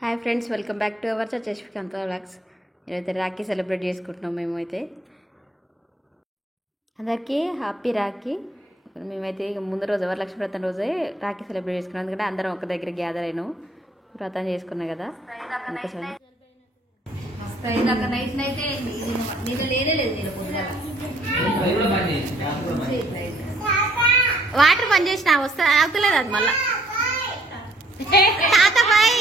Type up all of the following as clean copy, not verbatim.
Hi friends, welcome back to our చశ్వికాంత vlogs. ఈరోజైతే Rakhi celebrate చేసుకుంటున్నాం. మేమైతే అందరికీ హ్యాపీ రాఖీ. మేమైతే ఇక ముందు రోజు వరలక్ష్మి వ్రతం రోజే రాఖీ సెలబ్రేట్ చేసుకున్నాం. ఎందుకంటే అందరం ఒక దగ్గర గ్యాదర్ అయినాం, వ్రతం చేసుకున్నాం కదా. వాటర్ బంద్ చేసిన వస్తా ఆగుతలేదు అది మళ్ళా. తాత బాయ్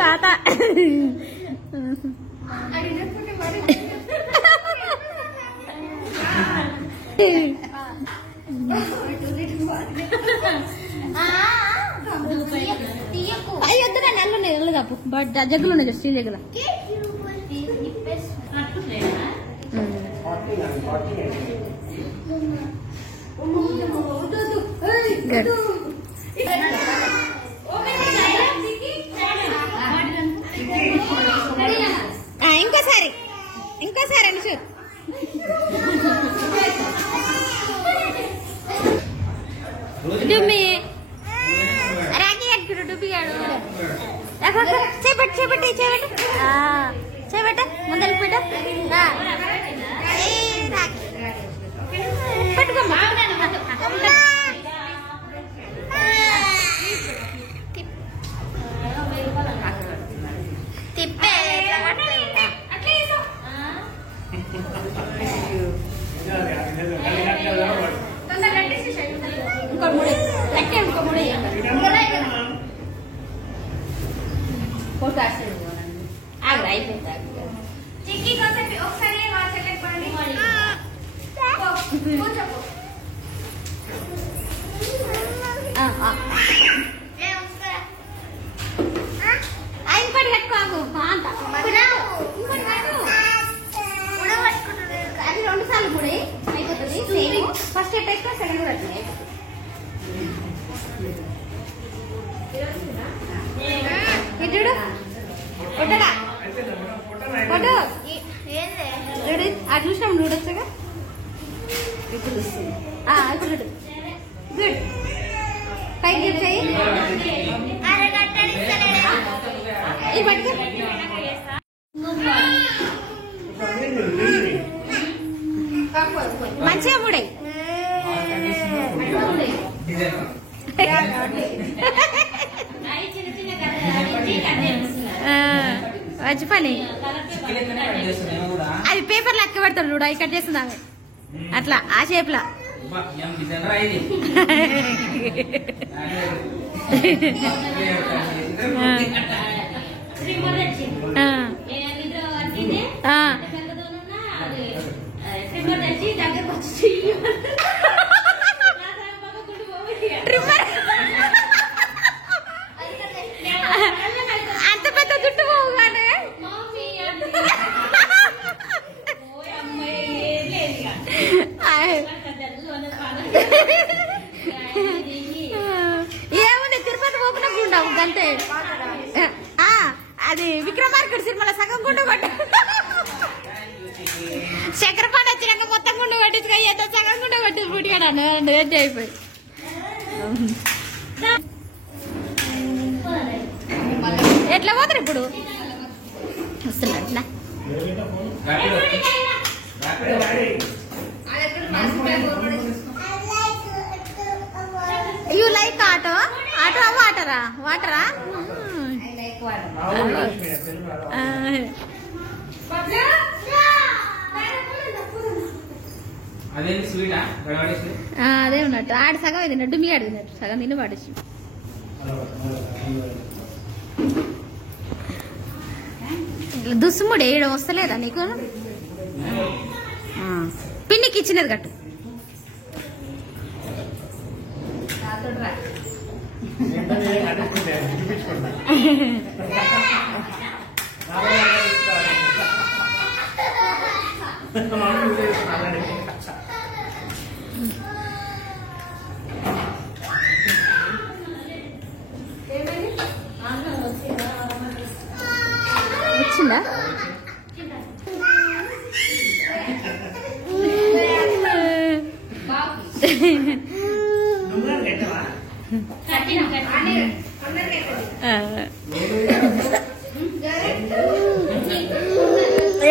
తాత అయ్యొద్దు నా నెల్లు నెల్లు కాపు బట్ జగ్గులు ఉన్నాయి స్టీల్ జగ్గుల. ఇంకోసారి అని చూడు. డుమ్మి రాఖీ కట్టుకుడు డుబ్బిగాడు చేపట్టు చేపట్టి చేపట్టు చేపట్ట ముందలు పెట్ట పట్టుకోమ్మా. తిప్పే ఇంకోటి కట్టుకోకు అది 2 సార్లు కూడా అయిపోతుంది. ఫస్ట్ ఎక్కువ సెకండ్ కూడా ఇటుడు కొట్టడా కొట్టు అది చూసినాం చూడొచ్చుగా. ఇప్పుడు ఇప్పుడు గుడ్ పైకి చెయ్యి ఇది పట్టుకో. మంచిగా ముడై మంచి పని. అది పేపర్ లెక్క పెడతాడు చూడ కట్ చేస్తుంది ఆమె అట్లా ఆ షేప్ లా. అంత పెద్ద జుట్టు పోగానే ఏముంది తిరుపతి పోకుండా గుండావు అంతే. అది విక్రమార్కుడు సినిమాలో సగం గుండు కొట్ట చక్రపాణి వచ్చినాక మొత్తం గుండు కొట్టించుకో ఏదో సగం గుండు కొట్టి పుట్టిగాడు ఎంజాయ్ అయిపోయి. ఎట్లా పోతారు ఇప్పుడు వస్తున్నా. యూ లైక్ ఆటో ఆటో వాటరా వాటరా అదే ఉన్నట్టు ఆడ సగం తిన్నట్టు మీ ఆడ తిన్నట్టు సగం తిని పాడేసి. దుస్సుముడు వేయడం వస్తలేదా నీకు? పిన్నికి ఇచ్చినది కట్టు.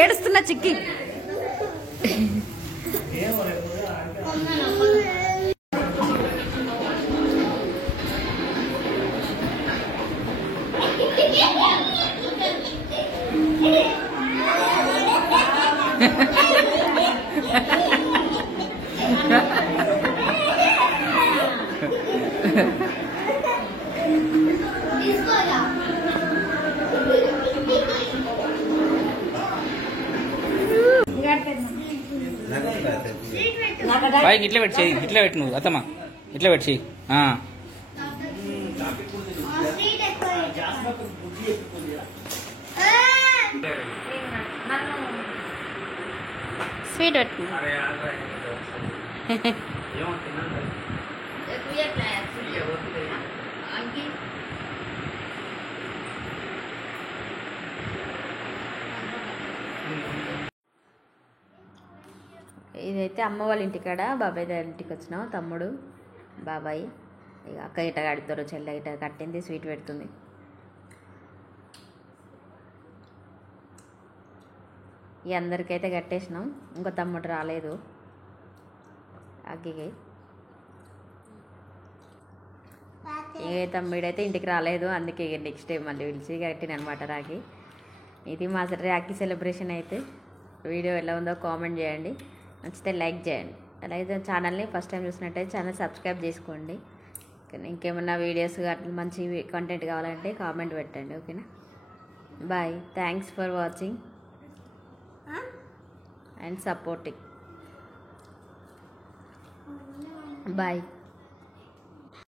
ఏడుస్తున్నా చిక్కి. పైకి ఇట్లా పెట్టి చెయ్యి, ఇట్లా పెట్టి నువ్వు అత్తమ్మ ఇట్లా పెట్టి చెయ్యి. స్వీట్ పెట్టు. ఇదైతే అమ్మ వాళ్ళ ఇంటికాడ బాబాయ్ దగ్గర ఇంటికి వచ్చినాం. తమ్ముడు బాబాయ్ ఇక అక్క ఇట కడతారు, చెల్లె ఇట కట్టింది, స్వీట్ పెడుతుంది. ఇక అందరికైతే కట్టేసినాం. ఇంకో తమ్ముడు రాలేదు అగ్గికి. ఏ తమ్ముడైతే ఇంటికి రాలేదు, అందుకే ఇక నెక్స్ట్ డే మళ్ళీ పిలిచి కట్టిన అనమాట రాఖీ. ఇది మా రాఖీ సెలబ్రేషన్. అయితే వీడియో ఎలా ఉందో కామెంట్ చేయండి, నచ్చితే లైక్ చేయండి. అలాగే ఛానల్ని ఫస్ట్ టైం చూసినట్టయితే ఛానల్ సబ్స్క్రైబ్ చేసుకోండి. ఇంకేమన్నా వీడియోస్ అట్లా మంచి కంటెంట్ కావాలంటే కామెంట్ పెట్టండి. ఓకేనా? Bye. Thanks for watching and supporting. Bye.